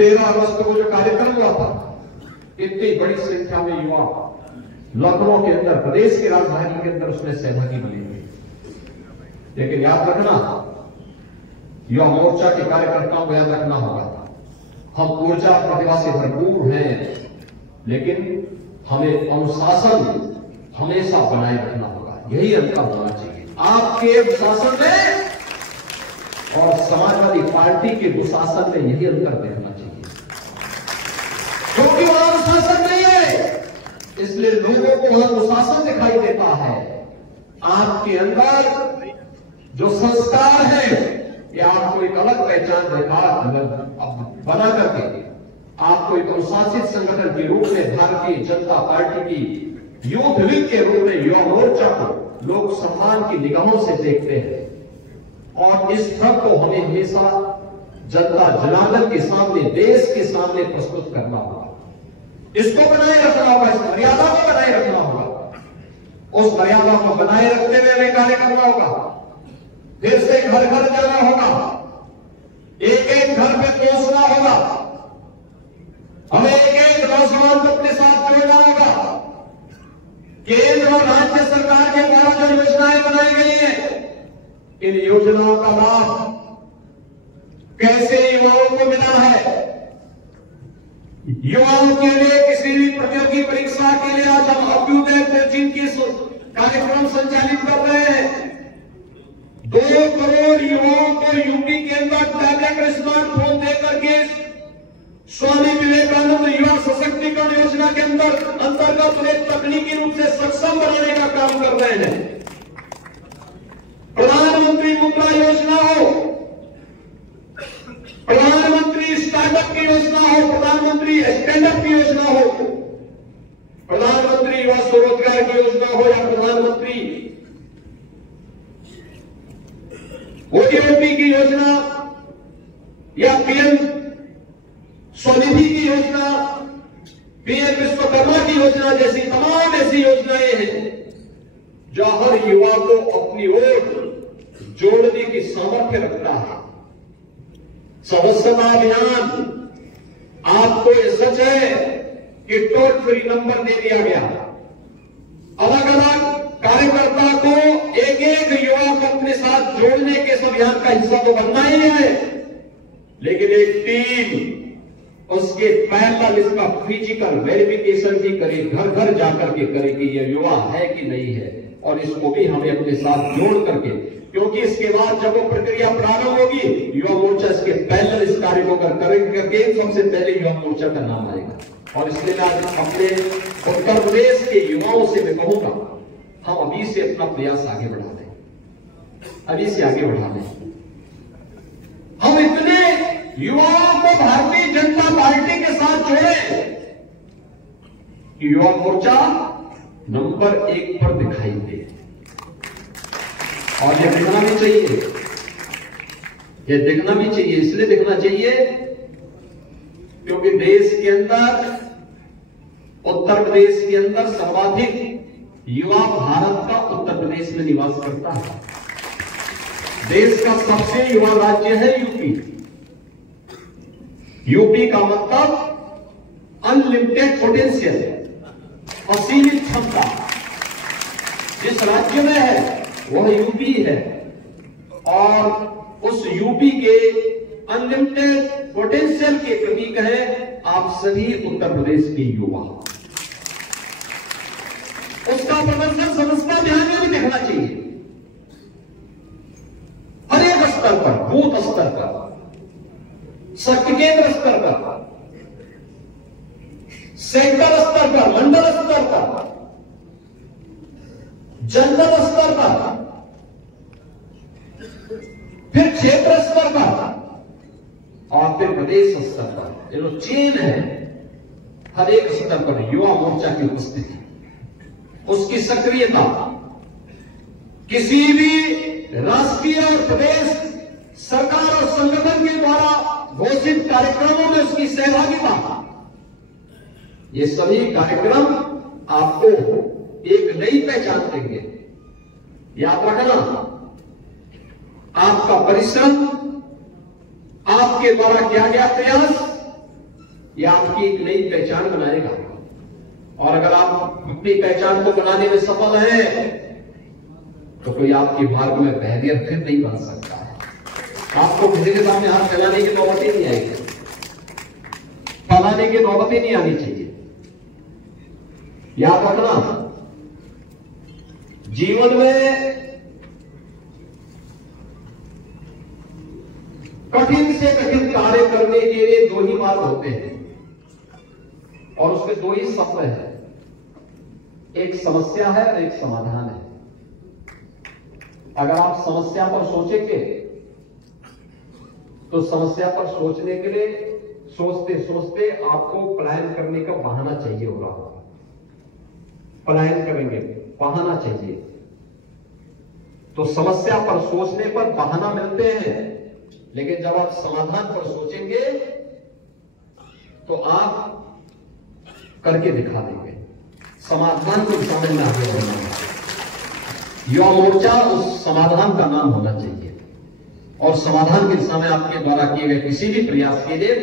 13 अगस्त को जो कार्यक्रम हुआ था, इतनी बड़ी संख्या में युवा लखनऊ के अंदर, प्रदेश की राजधानी के अंदर उसमें सहभागी बने हुए। लेकिन याद रखना, युवा मोर्चा के कार्यकर्ताओं को याद रखना होगा, हम ऊर्जा प्रतिभा से भरपूर हैं, लेकिन हमें अनुशासन हमेशा बनाए रखना होगा। यही अंतर होना चाहिए आपके शासन में और समाजवादी पार्टी के दुशासन में। यही अंतर देखना चाहिए, क्योंकि वहां अनुशासन नहीं है, इसलिए लोगों को वहां अनुशासन दिखाई देता है। आपके अंदर जो संस्कार है, ये आपको एक अलग पहचान बना करके आपको एक अनुशासित संगठन के रूप में भारतीय जनता पार्टी की यूथ विंग के रूप में युवा मोर्चा को लोग सम्मान की निगाहों से देखते हैं। और इस फर्क को हमें हमेशा जनता जनार्दन के सामने, देश के सामने प्रस्तुत करना होगा। इसको बनाए रखना होगा, इस मर्यादा को बनाए रखना होगा। उस मर्यादा को बनाए रखते हुए हमें कार्य करना होगा। फिर से घर घर जाना होगा, एक एक घर पे पहुंचना होगा, हमें एक एक नौजवान को अपने साथ जोड़ना होगा। केंद्र और राज्य सरकार के द्वारा जो योजनाएं बनाई गई हैं, इन योजनाओं का लाभ कैसे युवाओं को मिला है। युवाओं के लिए किसी भी प्रतियोगी परीक्षा के लिए आज हम अभ्युदय कोचिंग की कार्यक्रम संचालित कर रहे हैं। 2 करोड़ युवाओं को यूपी के अंदर टैबलेट और स्मार्टफोन देकर के स्वामी विवेकानंद युवा सशक्तिकरण योजना के अंतर्गत उन्हें तकनीकी रूप से सक्षम बनाने का काम कर रहे हैं। प्रधानमंत्री मुद्रा योजना हो, प्रधानमंत्री स्टार्टअप की योजना हो, प्रधानमंत्री स्टैंडअप की योजना हो, प्रधानमंत्री युवा स्वरोजगार की योजना हो, या प्रधानमंत्री ओडीओपी की योजना, या पीएम स्वनिधि की योजना, पीएम विश्वकर्मा की योजना जैसी तमाम ऐसी योजनाएं हैं जो हर युवा को अपनी ओर जोड़ने की सामर्थ्य रखता है। सदस्यता अभियान, आपको ये सच है कि टोल फ्री नंबर दे दिया गया। अलग अलग कार्यकर्ता को एक एक युवा को अपने साथ जोड़ने के इस अभियान का हिस्सा तो बनना ही है, लेकिन एक टीम उसके पैरेलल इसका फिजिकल वेरिफिकेशन भी करे, घर घर जाकर के करे कि ये युवा है कि नहीं है, और इसको भी हमें अपने साथ जोड़ करके, क्योंकि इसके बाद जब वो प्रक्रिया प्रारंभ होगी, युवा मोर्चा इसके पैरेलल इस कार्य को करके सबसे पहले युवा मोर्चा का नाम आएगा। और इसलिए मैं आज अपने उत्तर प्रदेश के युवाओं से मैं कहूंगा, हम अभी से अपना प्रयास आगे बढ़ा दें, अभी से आगे बढ़ा दें। हम इतने युवाओं को भारतीय जनता पार्टी के साथ जोड़े कि युवा मोर्चा नंबर 1 पर दिखाई दे। और ये दिखना भी चाहिए, ये दिखना भी चाहिए। इसलिए दिखना चाहिए क्योंकि देश के अंदर, उत्तर प्रदेश के अंदर सर्वाधिक युवा भारत का उत्तर प्रदेश में निवास करता है। देश का सबसे युवा राज्य है यूपी। यूपी का मतलब अनलिमिटेड पोटेंशियल, असीमित क्षमता जिस राज्य में है वह यूपी है। और उस यूपी के अनलिमिटेड पोटेंशियल के प्रतीक है आप सभी उत्तर प्रदेश के युवा। उसका प्रदर्शन सदस्यता अभियान में भी देखना चाहिए, हर एक स्तर पर, बूथ स्तर पर, शक्ति केंद्र स्तर पर, सेक्टर स्तर पर, मंडल स्तर पर, जनपद स्तर पर, फिर क्षेत्र स्तर पर और फिर प्रदेश स्तर पर। ये जो चेन है, हर एक स्तर पर युवा मोर्चा की उपस्थिति, उसकी सक्रियता, किसी भी राष्ट्रीय और प्रदेश सरकार और संगठन के द्वारा घोषित कार्यक्रमों में उसकी सहभागिता, ये सभी कार्यक्रम आपको एक नई पहचान देंगे। याद रखना, आपका परिश्रम, आपके द्वारा किया गया प्रयास ये आपकी एक नई पहचान बनाएगा। और अगर आप अपनी पहचान को बनाने में सफल हैं तो कोई आपके मार्ग में बैरियर फिर नहीं बन सकता है। आपको किसी के सामने हाथ फैलाने की नौबत ही नहीं आएगी, फैलाने की नौबत ही नहीं आनी चाहिए। याद रखना, जीवन में कठिन से कठिन कार्य करने के लिए दो ही मार्ग होते हैं और उसमें दो ही शब्द है, एक समस्या है और एक समाधान है। अगर आप समस्या पर सोचेंगे तो समस्या पर सोचने के लिए सोचते सोचते आपको पलायन करने का बहाना चाहिए होगा। पलायन करेंगे, बहाना चाहिए। तो समस्या पर सोचने पर बहाना मिलते हैं, लेकिन जब आप समाधान पर सोचेंगे तो आप करके दिखा देंगे। समाधान को दिशा में आगे बढ़ना है। युवा मोर्चा उस समाधान का नाम होना चाहिए और समाधान की दिशा में आपके द्वारा किए गए किसी भी प्रयास के लिए